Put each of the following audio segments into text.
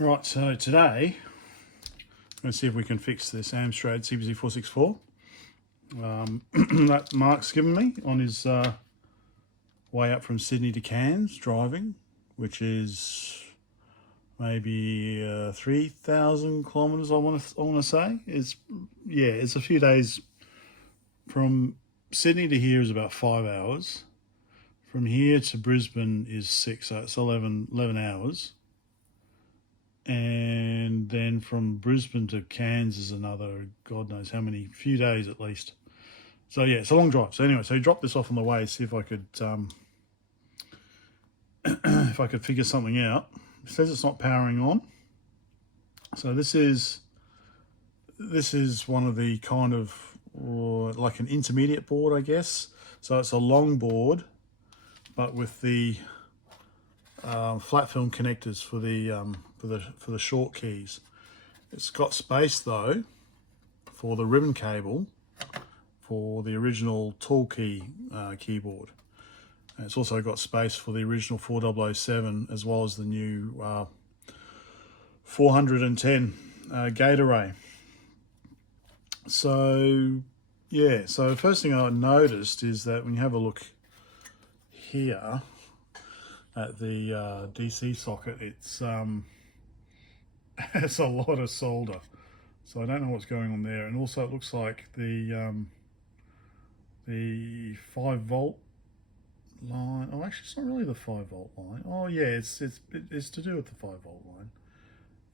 Right, so today I'm going to see if we can fix this Amstrad CPC464 that Mark's given me on his way up from Sydney to Cairns driving, which is maybe 3,000 kilometres. I want to say it's a few days. From Sydney to here is about 5 hours. From here to Brisbane is 6, so it's 11 hours. And then from Brisbane to Cairns is another, God knows how many, few days at least. So yeah, it's a long drive. So anyway, so he dropped this off on the way, see if I could if I could figure something out. It says it's not powering on. So this is one of the kind of like an intermediate board, I guess. So it's a long board, but with the flat film connectors for the short keys. It's got space though for the ribbon cable for the original tall key keyboard. And it's also got space for the original 4007 as well as the new 410 gate array. So yeah, so the first thing I noticed is that when you have a look here at the DC socket, it's it's a lot of solder, so I don't know what's going on there. And also it looks like the 5-volt line, oh actually it's not really the 5-volt line, oh yeah, it's to do with the 5-volt line,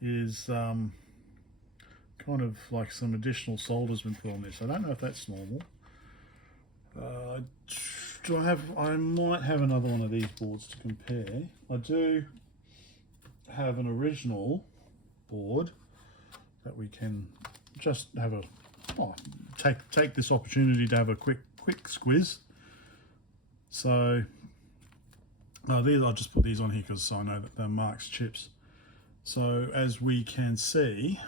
is kind of like some additional solder's been put on there, so I don't know if that's normal. I might have another one of these boards to compare. I do have an original board that we can just have a take this opportunity to have a quick squiz. So these, I'll just put these on here because I know that they're Mark's chips. So as we can see,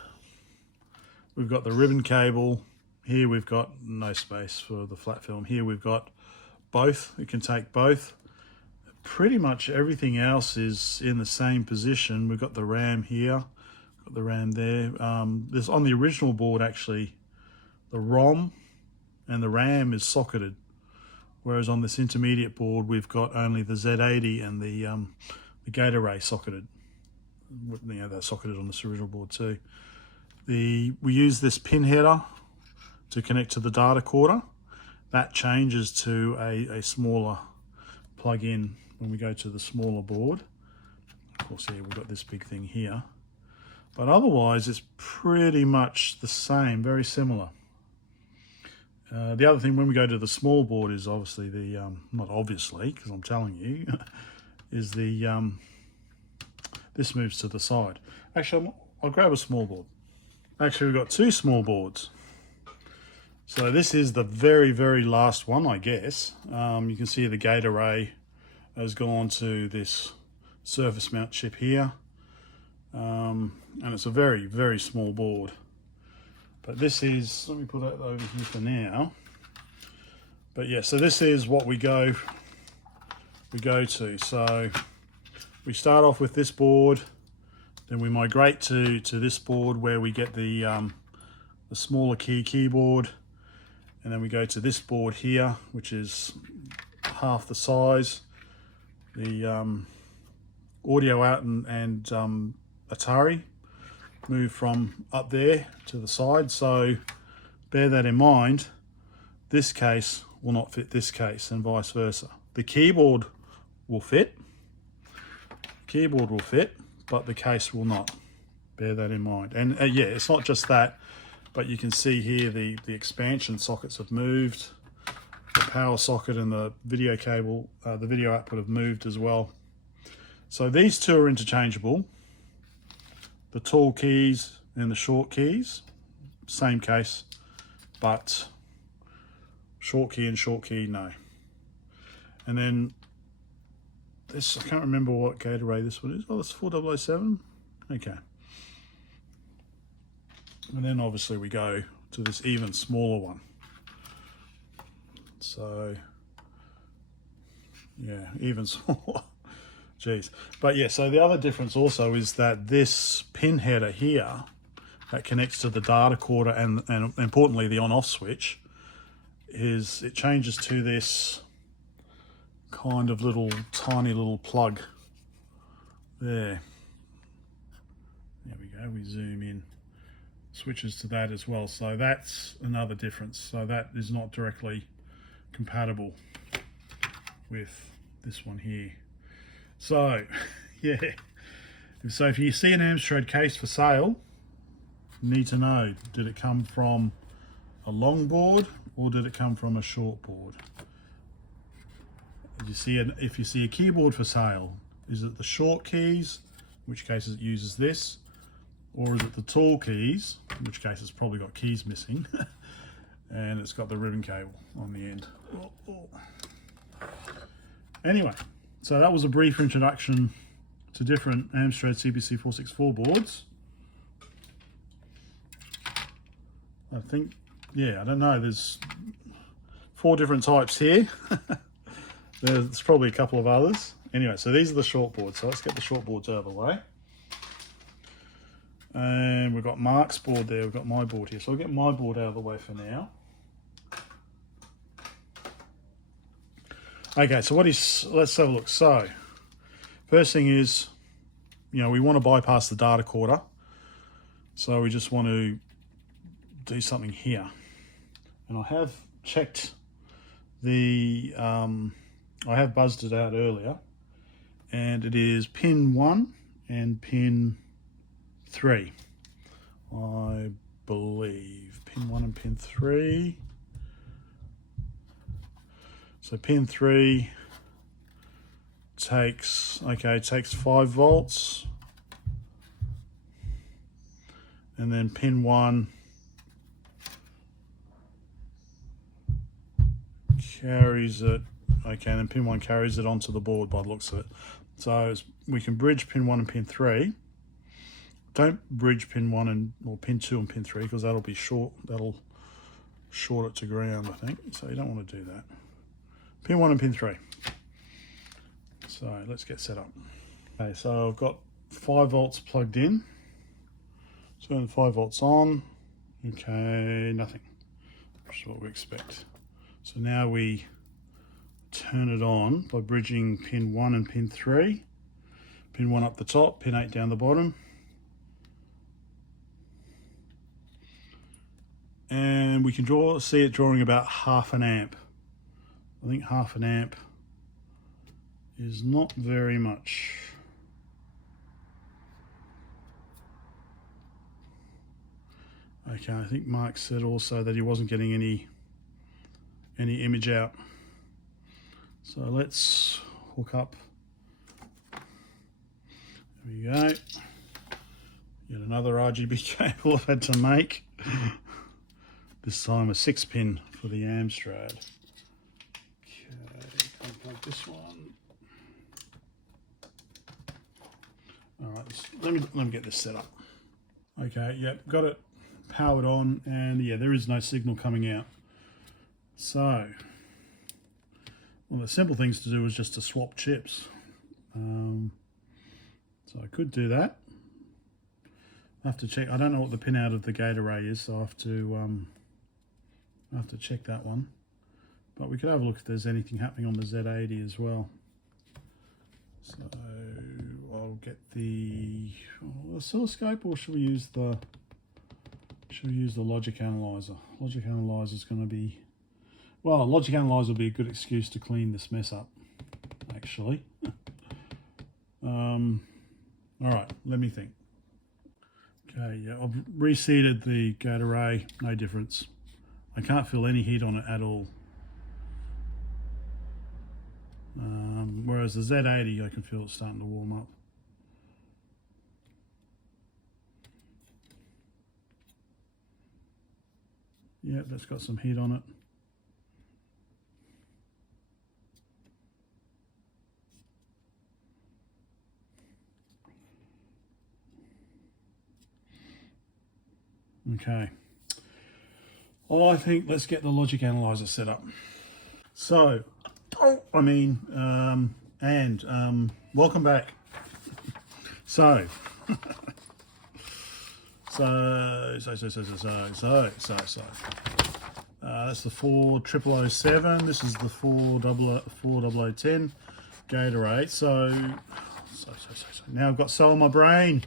we've got the ribbon cable. Here we've got no space for the flat film. Here we've got both. It can take both. Pretty much everything else is in the same position. We've got the RAM here, got the RAM there. This on the original board actually, the ROM and the RAM is socketed, whereas on this intermediate board we've got only the Z80 and the gate array socketed. You know, they're socketed on this original board too. We use this pin header to connect to the data quarter. That changes to a smaller plug-in when we go to the smaller board. Of course, here we've got this big thing here. But otherwise, it's pretty much the same, very similar. The other thing when we go to the small board is obviously the, not obviously, because I'm telling you, is the, this moves to the side. Actually, I'll grab a small board. Actually, we've got two small boards. So this is the very, very last one, I guess. You can see the gate array has gone to this surface mount chip here. And it's a very, very small board. But this is, let me put that over here for now. But yeah, so this is what we go to. So we start off with this board, then we migrate to this board where we get the smaller keyboard. And then we go to this board here, which is half the size. The audio out and Atari move from up there to the side. So bear that in mind. This case will not fit this case and vice versa. The keyboard will fit. Keyboard will fit, but the case will not. Bear that in mind. And yeah, it's not just that. But you can see here the expansion sockets have moved. The power socket and the video cable, the video output have moved as well. So these two are interchangeable. The tall keys and the short keys, same case, but short key and short key, no. And then this, I can't remember what gate array this one is. Oh, it's 4007. Okay. And then obviously we go to this even smaller one. So yeah, even smaller. Geez. But yeah, so the other difference also is that this pin header here that connects to the data quarter and importantly the on-off switch, is it changes to this kind of tiny little plug there. There we go, we zoom in. Switches to that as well, so that's another difference. So that is not directly compatible with this one here. So yeah, so if you see an Amstrad case for sale, you need to know, did it come from a long board or did it come from a short board? If you see a keyboard for sale, is it the short keys, in which case it uses this, or is it the tall keys, in which case it's probably got keys missing, and it's got the ribbon cable on the end. Anyway, so that was a brief introduction to different Amstrad CPC464 boards. I think, yeah, I don't know, there's 4 different types here. There's probably a couple of others. Anyway, so these are the short boards, so let's get the short boards out of the way. And we've got Mark's board there, we've got my board here. So I'll get my board out of the way for now. Okay, so let's have a look. So, first thing is, we want to bypass the data quarter. So we just want to do something here. And I have checked I have buzzed it out earlier. And it is pin 1 and pin 3, I believe. Pin 1 and pin 3. So pin 3 takes 5 volts, and then pin 1 carries it. Okay, and then pin 1 carries it onto the board by the looks of it. So we can bridge pin 1 and pin 3. Don't bridge pin 1 or pin 2 and pin 3 because that'll be short. That'll short it to ground, I think. So you don't want to do that. Pin 1 and pin 3. So let's get set up. Okay, so I've got 5 volts plugged in. Turn the 5 volts on. Okay, nothing. Which is what we expect. So now we turn it on by bridging pin 1 and pin 3. Pin 1 up the top, pin 8 down the bottom. And we can see it drawing about 0.5 amp. I think 0.5 amp is not very much. Okay, I think Mark said also that he wasn't getting any image out. So let's hook up. There we go. Yet another RGB cable I've had to make. This time a 6-pin for the Amstrad. Okay, unplug this one. All right, let me get this set up. Okay, yep, got it powered on, and yeah, there is no signal coming out. So, well, the simple things to do is just to swap chips. So I could do that. I have to check. I don't know what the pin out of the gate array is, so I have to check that one. But we could have a look if there's anything happening on the Z80 as well. So I'll get the oscilloscope, or should we use the logic analyzer? Logic analyzer is going to be, well, logic analyzer will be a good excuse to clean this mess up, actually. All right, let me think. Okay, yeah, I've reseated the gate array, no difference. I can't feel any heat on it at all. Whereas the Z80, I can feel it starting to warm up. Yeah, that's got some heat on it. Okay. Well, I think let's get the logic analyzer set up. So, And welcome back. So, that's the 4007. This is the 4010 Gatorade. So now I've got soul in my brain.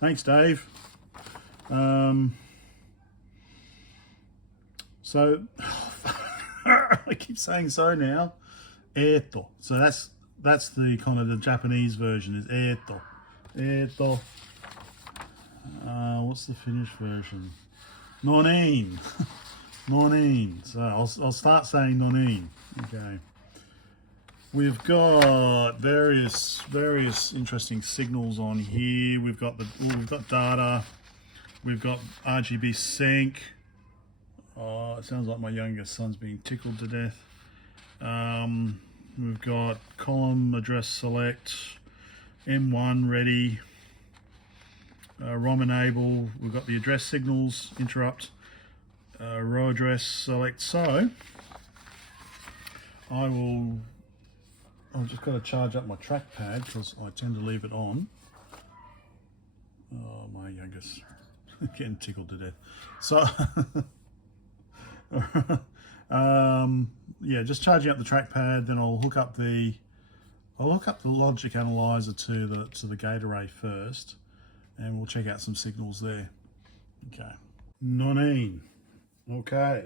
Thanks, Dave. So I keep saying so now. Eto. So that's the kind of the Japanese version is eto. Eto. What's the Finnish version? Nonin. Nonin. So I'll start saying nonin. Okay. We've got various interesting signals on here. We've got data. We've got RGB sync. Oh, it sounds like my youngest son's being tickled to death. We've got column address select, M1 ready, ROM enable. We've got the address signals, interrupt, row address select. So I've just got to charge up my trackpad because I tend to leave it on. Oh, my youngest getting tickled to death. So yeah, just charging up the trackpad, then I'll hook up the logic analyzer to the gate array first, and we'll check out some signals there. Okay. 19. Okay.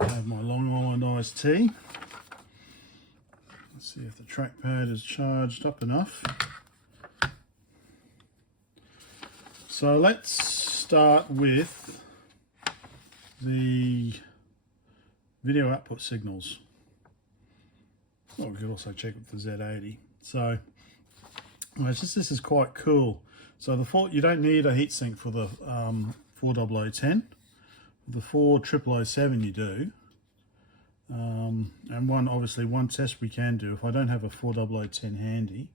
I have my Long Island iced tea. Let's see if the trackpad is charged up enough. So let's start with the video output signals. Oh, we could also check with the Z80. So this is quite cool. So you don't need a heatsink for the 4010. The 4007 you do. And one test we can do, if I don't have a 4010 handy,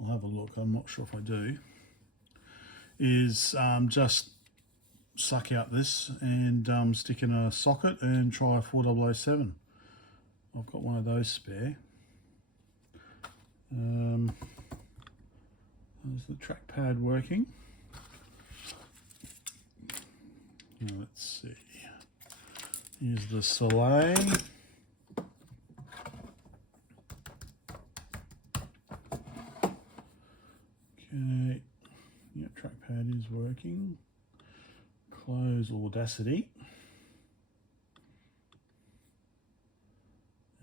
I'll have a look, I'm not sure if I do, is just suck out this and stick in a socket and try a 4007. I've got one of those spare. Is the trackpad working? Now, let's see. Here's the Soleil. Okay, yeah, trackpad is working. Close Audacity.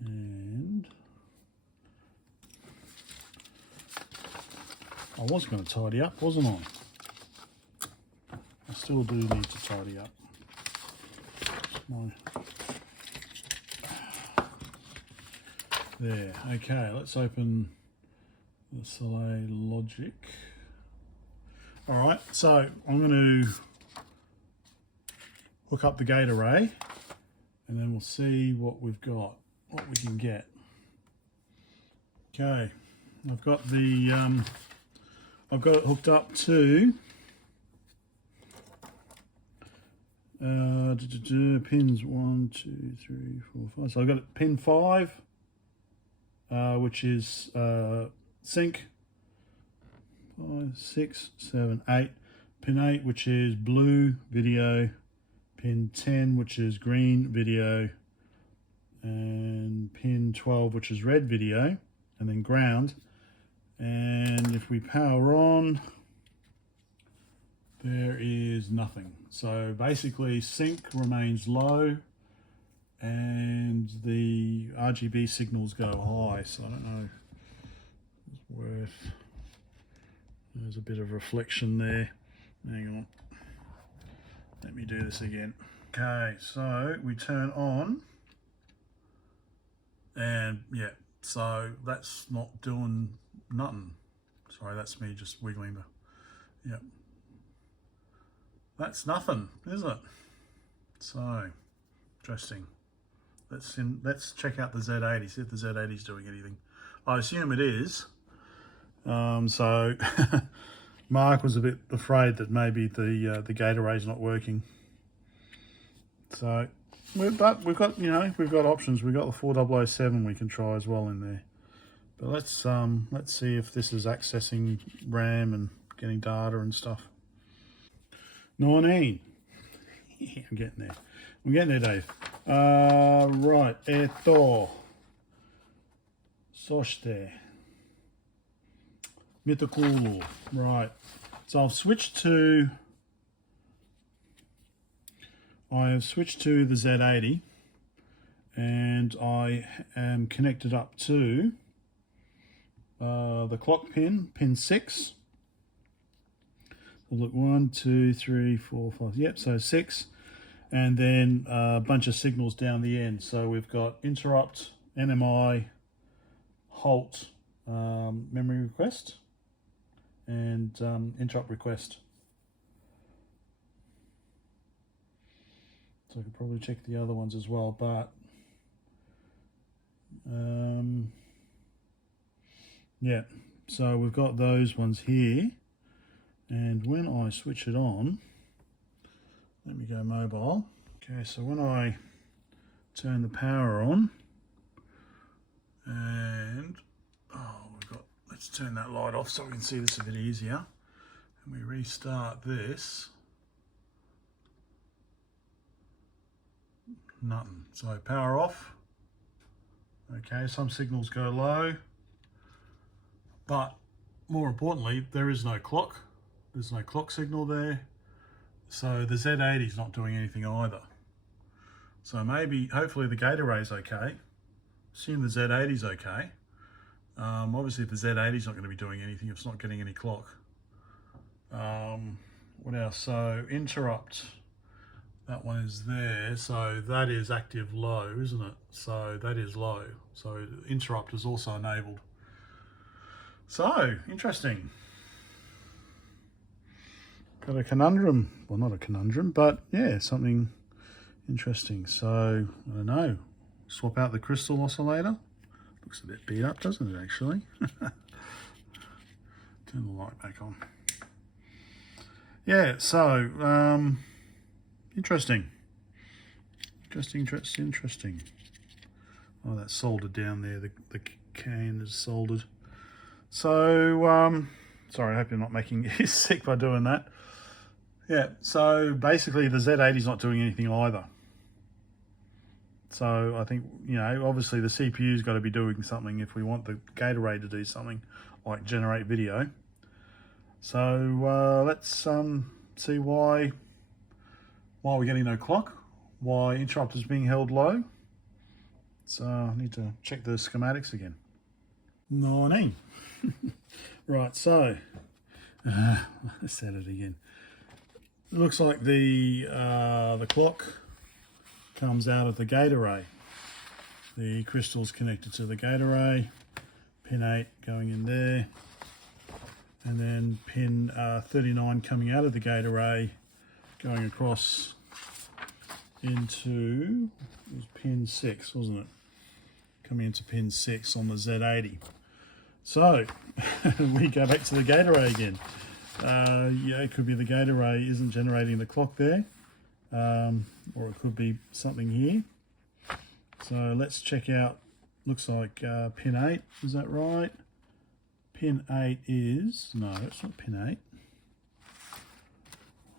And I was going to tidy up, wasn't I? I still do need to tidy up. There, okay, let's open the Soleil Logic. Alright, so I'm going to hook up the gate array and then we'll see what we've got, what we can get. Okay, I've got it hooked up to pins 1, 2, 3, 4, 5. So I've got it pin 5, which is sync. 5, 6, 7, 8. Pin 8, which is blue video. Pin 10, which is green video. And pin 12, which is red video. And then ground. And if we power on, there is nothing. So basically sync remains low and the RGB signals go high. So I don't know, it's worth, there's a bit of reflection there. Hang on, let me do this again. Okay, so we turn on and yeah, so that's not doing nothing. Sorry, that's me just wiggling the, yep. That's nothing, is it? So, interesting. Let's check out the Z80, see if the Z80 is doing anything. I assume it is. So, Mark was a bit afraid that maybe the gate array is not working. So, But we've got, you know, we've got options. We've got the 4007 we can try as well in there. But let's see if this is accessing RAM and getting data and stuff. 19. Yeah, I'm getting there. I'm getting there, Dave. Right, eto. Soshite. Mitakulu. Right. So I've switched to the Z80 and I am connected up to the clock pin 6. Look, 1, 2, 3, 4, 5. Yep, so 6, and then a bunch of signals down the end. So we've got interrupt, NMI, halt, memory request, and interrupt request. So I could probably check the other ones as well, but yeah. So we've got those ones here. And when I switch it on, let me go mobile. Okay, so when I turn the power on, and let's turn that light off so we can see this a bit easier. And we restart this, nothing. So power off. Okay, some signals go low, but more importantly, there is no clock. There's no clock signal there. So the Z80 is not doing anything either. So hopefully the gate array is okay. Assume the Z80 is okay. Obviously if the Z80 is not going to be doing anything, if it's not getting any clock. What else? So interrupt, that one is there. So that is active low, isn't it? So that is low. So interrupt is also enabled. So, interesting. Got a conundrum, well not a conundrum, but yeah, something interesting. So, I don't know, swap out the crystal oscillator. Looks a bit beat up, doesn't it actually? Turn the light back on. Yeah, so, interesting. Interesting. Oh, that's soldered down there, the can is soldered. So, sorry, I hope you're not making you sick by doing that. Yeah, so basically the Z80 is not doing anything either. So I think, you know, obviously the CPU's got to be doing something if we want the gate array to do something like generate video. So let's see why we're getting no clock, why interrupt is being held low. So I need to check the schematics again. 19. Right, so I said it again. It looks like the clock comes out of the gate array. The crystal's connected to the gate array, pin 8 going in there, and then pin 39 coming out of the gate array, going across into, it was pin 6, wasn't it? Coming into pin 6 on the Z80. So we go back to the gate array again. Yeah, it could be the gate array isn't generating the clock there, or it could be something here. So let's check out, looks like pin 8, is that right? Pin 8 is, no, it's not pin 8.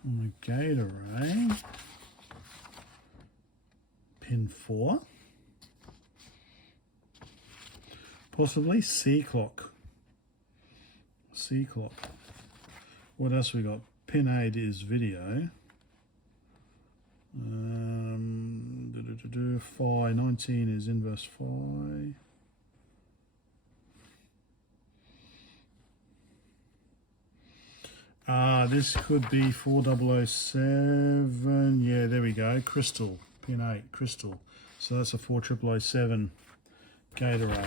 On the gate array, pin 4. Possibly C clock. What else we got? Pin 8 is video. Phi 19 is inverse phi. This could be 4007. Yeah, there we go. Crystal. Pin 8, crystal. So that's a 4007 gate array.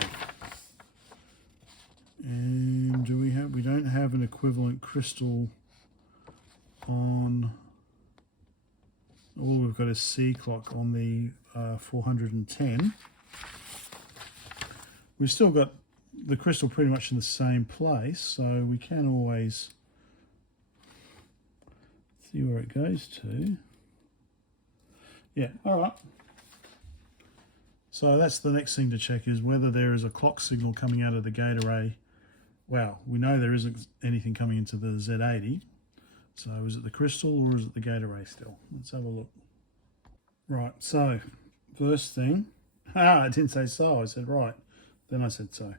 And we don't have an equivalent crystal on, all we've got is C clock on the 410. We've still got the crystal pretty much in the same place, so we can always see where it goes to. Yeah, all right. So that's the next thing to check, is whether there is a clock signal coming out of the gate array. Well, we know there isn't anything coming into the Z80. So is it the crystal or is it the gate array still? Let's have a look. Right, so first thing, I didn't say so, I said right, then I said so.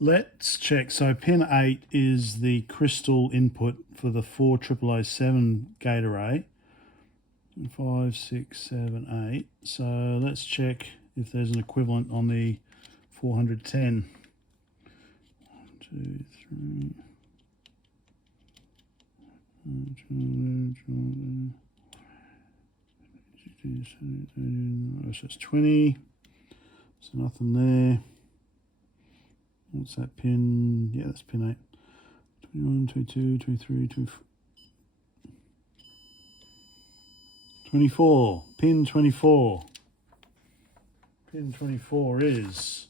Let's check. So pin 8 is the crystal input for the 40007 gate array. 5, 6, 7, 8. So let's check if there's an equivalent on the 410. 1, 2, 3. So it's 20. So nothing there. What's that pin? Yeah, that's pin 8. 21, 22, 23, 24. 24. Pin 24. Pin 24 is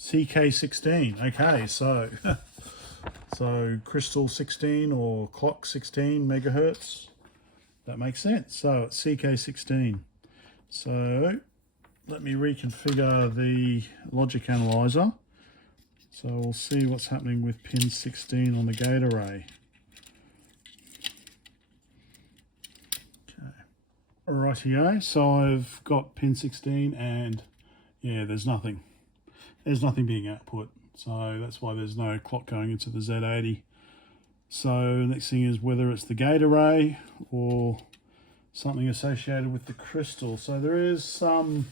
CK16. Okay, so so crystal 16 or clock 16 megahertz. That makes sense. So it's CK16. So let me reconfigure the logic analyzer. So we'll see what's happening with pin 16 on the gate array. Okay. Rightio, so I've got pin 16 and yeah, there's nothing. There's nothing being output. So that's why there's no clock going into the Z80. So next thing is whether it's the gate array or something associated with the crystal. So there is some,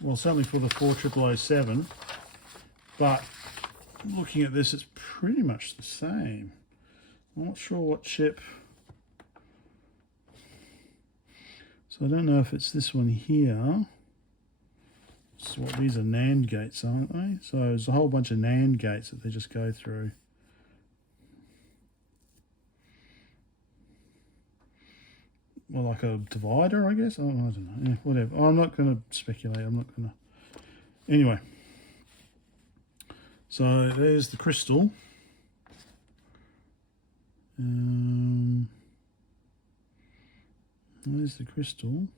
well, certainly for the 40007, but looking at this, it's pretty much the same. I'm not sure what chip. So I don't know if it's this one here. So what, these are NAND gates, aren't they? So there's a whole bunch of NAND gates that they just go through. Well, like a divider, I guess. Oh, I don't know. Yeah, whatever. I'm not going to speculate. I'm not going to. Anyway. So there's the crystal. There's the crystal.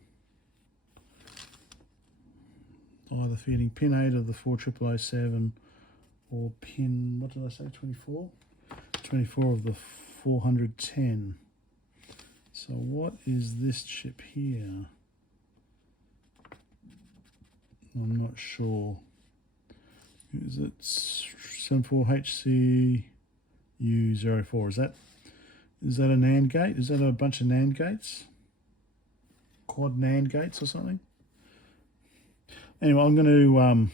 Either feeding pin 8 of the 40007 or pin, what did I say, 24? 24 of the 410. So what is this chip here? I'm not sure. Is it 74HCU04? Is that a NAND gate? Is that a bunch of NAND gates? Quad NAND gates or something? Anyway, I'm going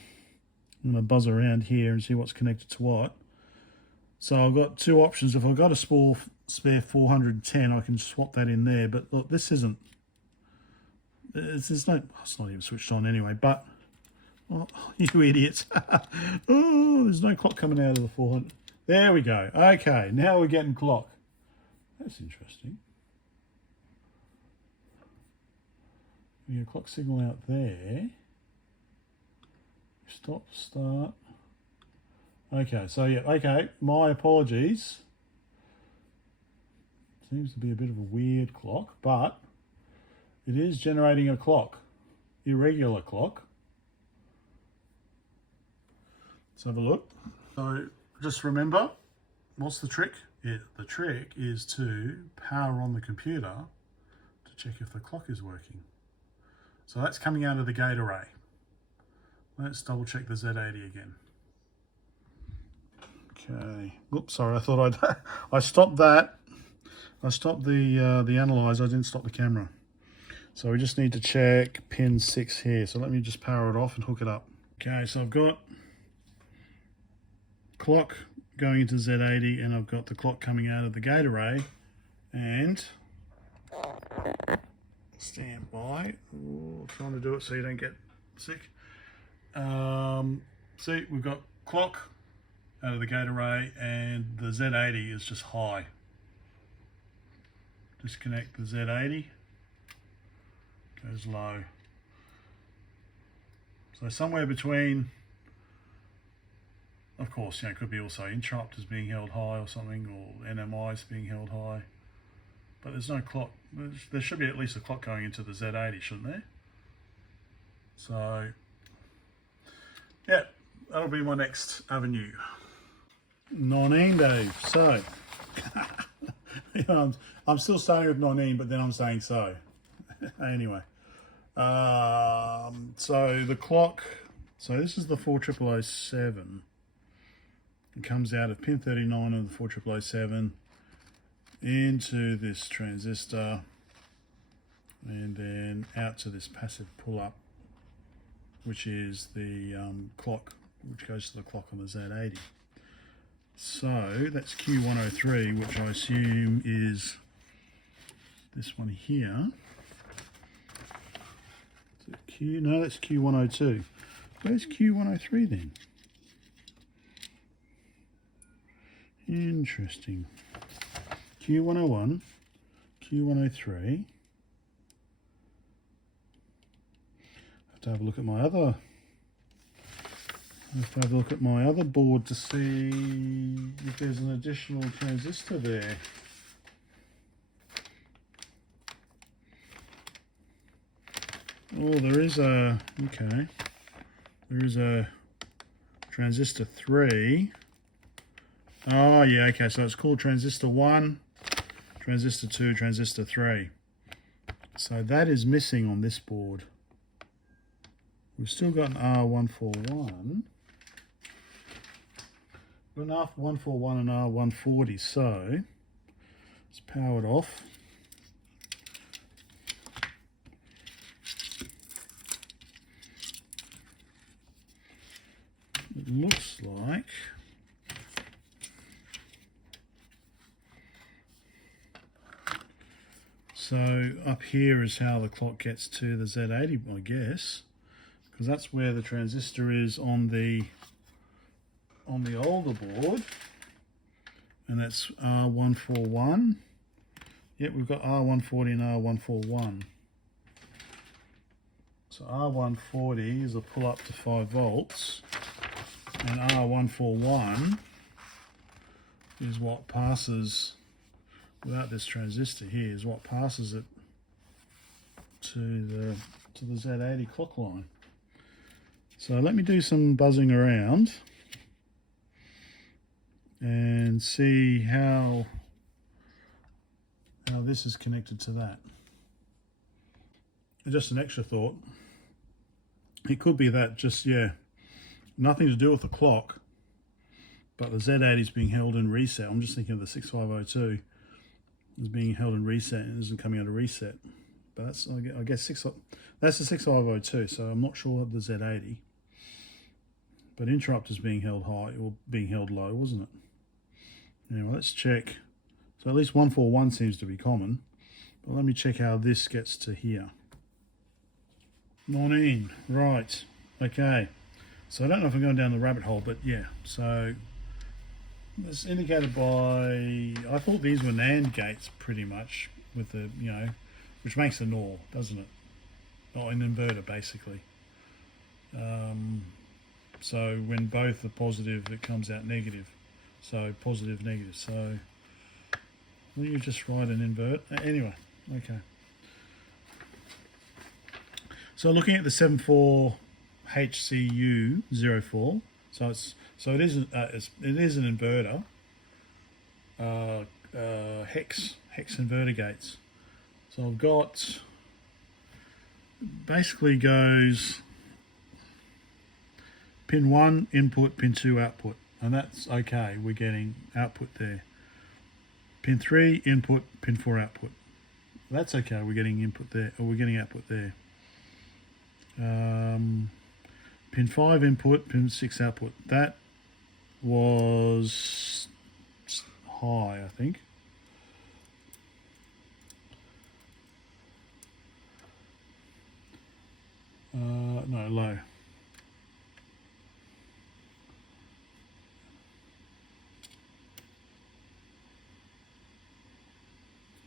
to buzz around here and see what's connected to what. So I've got two options. If I've got a spare 410, I can swap that in there. But look, this isn't. It's not even switched on anyway. But oh, you idiots! Oh, there's no clock coming out of the 400. There we go. Okay, now we're getting clock. That's interesting. We get a clock signal out there. Stop, start. Okay, so yeah, okay, my apologies. Seems to be a bit of a weird clock, but it is generating a clock, irregular clock. Let's have a look. So just remember, what's the trick? The trick is to power on the computer to check if the clock is working. So that's coming out of the gate array. Let's double check the Z80 again. Okay. Oops, sorry. I thought I stopped that. I stopped the analyzer. I didn't stop the camera. So we just need to check pin 6 here. So let me just power it off and hook it up. Okay. So I've got clock going into Z80, and I've got the clock coming out of the gate array. And stand by. Ooh, trying to do it so you don't get sick. See, we've got clock out of the gate array, and the Z80 is just high. Disconnect the Z80, goes low. So somewhere between, of course, you know, it could be also interrupt is being held high or something, or NMI is being held high. but there's no clock. There should be at least a clock going into the Z80, shouldn't there? So, yeah, that'll be my next avenue. 19, Dave. So, you know, I'm still starting with 19, but then I'm saying so. Anyway, so the clock. So this is the 4007. It comes out of pin 39 of the 4007 into this transistor, and then out to this passive pull-up, which is the clock, which goes to the clock on the Z80. So that's Q103, which I assume is this one here. Is it Q? No, that's Q102. Where's Q103 then? Interesting. Q101, Q103. Have to have a look at my other. I have to have a look at my other board to see if there's an additional transistor there. Oh, there is a, okay. There is a transistor 3. Oh, yeah, okay, so it's called transistor 1, transistor 2, transistor 3. So that is missing on this board. We've still got an R141. We've got an R141 and R140, so let's power it off. It looks like so up here is how the clock gets to the Z80, I guess, because that's where the transistor is on the older board, and that's R141. Yep, we've got R140 and R141. So R140 is a pull up to 5 volts, and R141 is what passes, without this transistor here, is what passes it to the Z80 clock line. So let me do some buzzing around and see how this is connected to that. And just an extra thought, it could be that just, yeah, nothing to do with the clock, but the Z80 is being held in reset. I'm just thinking of the 6502 is being held in reset and isn't coming out of reset. But that's, I guess, that's the 6502, so I'm not sure of the Z80. But interrupt is being held high, or being held low, wasn't it? Anyway, let's check. So at least 141 seems to be common. But let me check how this gets to here. 19, right, okay. So I don't know if I'm going down the rabbit hole, but yeah, so it's indicated by, I thought these were NAND gates pretty much, with the, you know, which makes a NOR, doesn't it? Oh, an inverter basically. So when both are positive, it comes out negative. So positive, negative. So will you just write an invert? Anyway, okay. So looking at the 74HCU04, so it is an inverter, hex inverter gates. So I've got, basically goes pin 1 input, pin 2 output, and that's okay, we're getting output there. Pin 3 input, pin 4 output, that's okay, we're getting input there, or we're getting output there. Pin 5 input, pin 6 output, that was high, I think. No, low.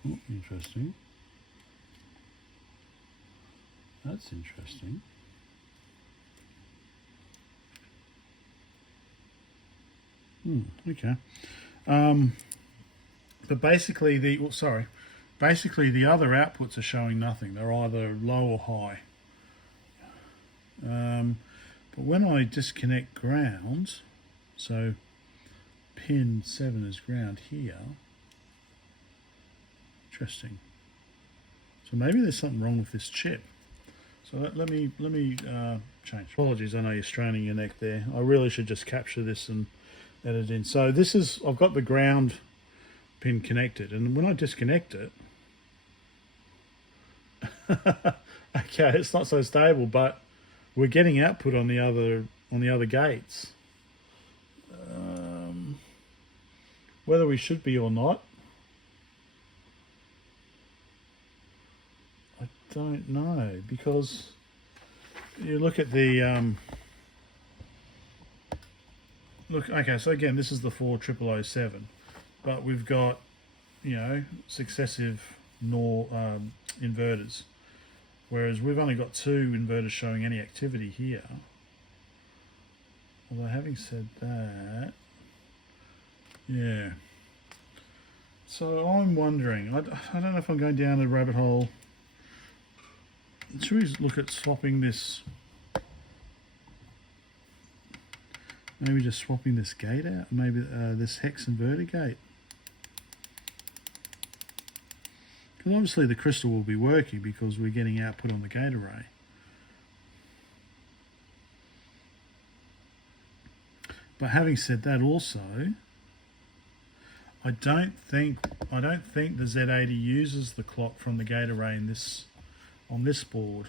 Oh, interesting. That's interesting. Okay. But basically the basically the other outputs are showing nothing. They're either low or high. But when I disconnect ground, so pin 7 is ground here. Interesting. So maybe there's something wrong with this chip. So let me change. Apologies, I know you're straining your neck there. I really should just capture this and edit in. So this is, I've got the ground pin connected, and when I disconnect it, okay, it's not so stable, but we're getting output on the other gates. Whether we should be or not, I don't know, because you look at the look. Okay, so again, this is the 4007, but we've got, you know, successive inverters, whereas we've only got 2 inverters showing any activity here. Although having said that, yeah. So I'm wondering, I don't know if I'm going down a rabbit hole. Should we look at swapping this? Maybe just swapping this gate out. Maybe this hex inverter gate. Because obviously the crystal will be working because we're getting output on the gate array. But having said that, also, I don't think the Z80 uses the clock from the gate array on this board.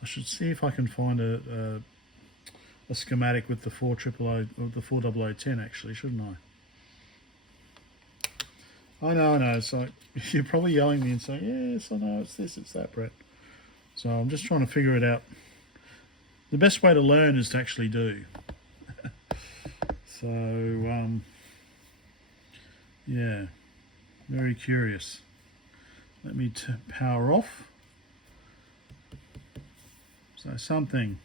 I should see if I can find a schematic with the 4010 actually, shouldn't I? I know. It's like you're probably yelling at me and saying, "Yes, I know. It's this, it's that, Brett." So I'm just trying to figure it out. The best way to learn is to actually do. So, yeah, very curious. Let me power off. So something.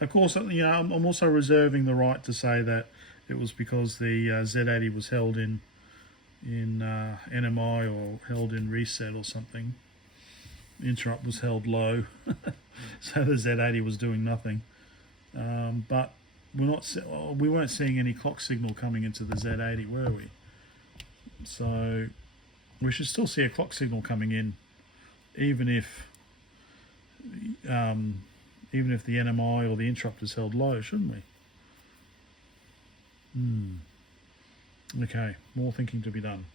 Of course, you know, I'm also reserving the right to say that it was because the Z80 was held in NMI or held in reset or something. Interrupt was held low, so the Z80 was doing nothing. But we weren't seeing any clock signal coming into the Z80, were we? So we should still see a clock signal coming in, even if the NMI or the interrupt is held low, shouldn't we? Okay, more thinking to be done.